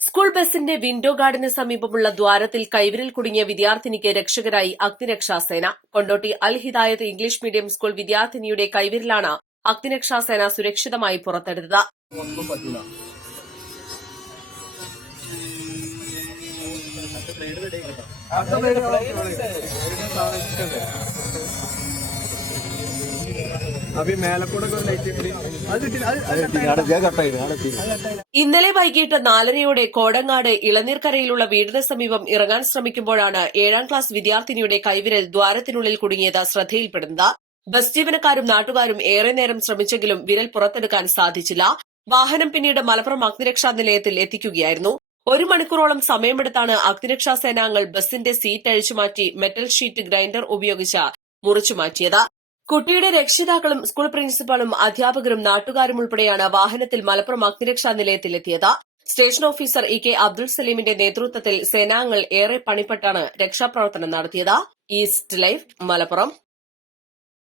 School ബസിന്റെ window ഗാർഡിന് സമീപമുള്ള ദ്വാരത്തിൽ കൈവിരൽ കുടുങ്ങിയ വിദ്യാർത്ഥിനിക്ക് രക്ഷകരായി അഗ്നിരക്ഷാസേന. കൊണ്ടോട്ടി അൽ ഹിദായത്ത് ഇംഗ്ലീഷ് മീഡിയം സ്കൂൾ വിദ്യാർത്ഥിനിയുടെ കൈവിരലാണ് അഗ്നിരക്ഷാസേന സുരക്ഷിതമായി പുറത്തെടുത്തത്. ഇന്നലെ വൈകിട്ട് 4:30 കോടങ്ങാട് ഇളനീർക്കരയിലുള്ള വീടിന് സമീപം ഇറങ്ങാൻ ശ്രമിക്കുമ്പോഴാണ് 7ാം ക്ലാസ് വിദ്യാർത്ഥിനിയുടെ കൈവിരൽ ദ്വാരത്തിനുള്ളിൽ കുടുങ്ങിയത് ശ്രദ്ധയിൽപ്പെടുന്നത്. ബസ് ജീവനക്കാരും നാട്ടുകാരും ഏറെ നേരം ശ്രമിച്ചെങ്കിലും വിരൽ പുറത്തെടുക്കാൻ സാധിച്ചില്ല. വാഹനം പിന്നീട് മലപ്പുറം അഗ്നിരക്ഷാ നിലയത്തിൽ എത്തിക്കുകയായിരുന്നു. 1 മണിക്കൂറോളം സമയമെടുത്താണ് അഗ്നിരക്ഷാ സേനാംഗങ്ങൾ ബസിന്റെ സീറ്റ് അഴിച്ചുമാറ്റി മെറ്റൽ ഷീറ്റ് ഗ്രൈൻഡർ ഉപയോഗിച്ച് മുറിച്ചുമാറ്റിയത്. കുട്ടിയുടെ രക്ഷിതാക്കളും സ്കൂൾ പ്രിൻസിപ്പാളും അധ്യാപകരും നാട്ടുകാരും ഉൾപ്പെടെയാണ് വാഹനത്തിൽ മലപ്പുറം അഗ്നിരക്ഷാ നിലയത്തിലെത്തിയത്. Station officer EK. അബ്ദുൾ സലീമിന്റെ നേതൃത്വത്തിൽ സേനാംഗങ്ങൾ ഏറെ പണിപ്പെട്ടാണ് രക്ഷാപ്രവർത്തനം നടത്തിയത്. East Live, Malappuram.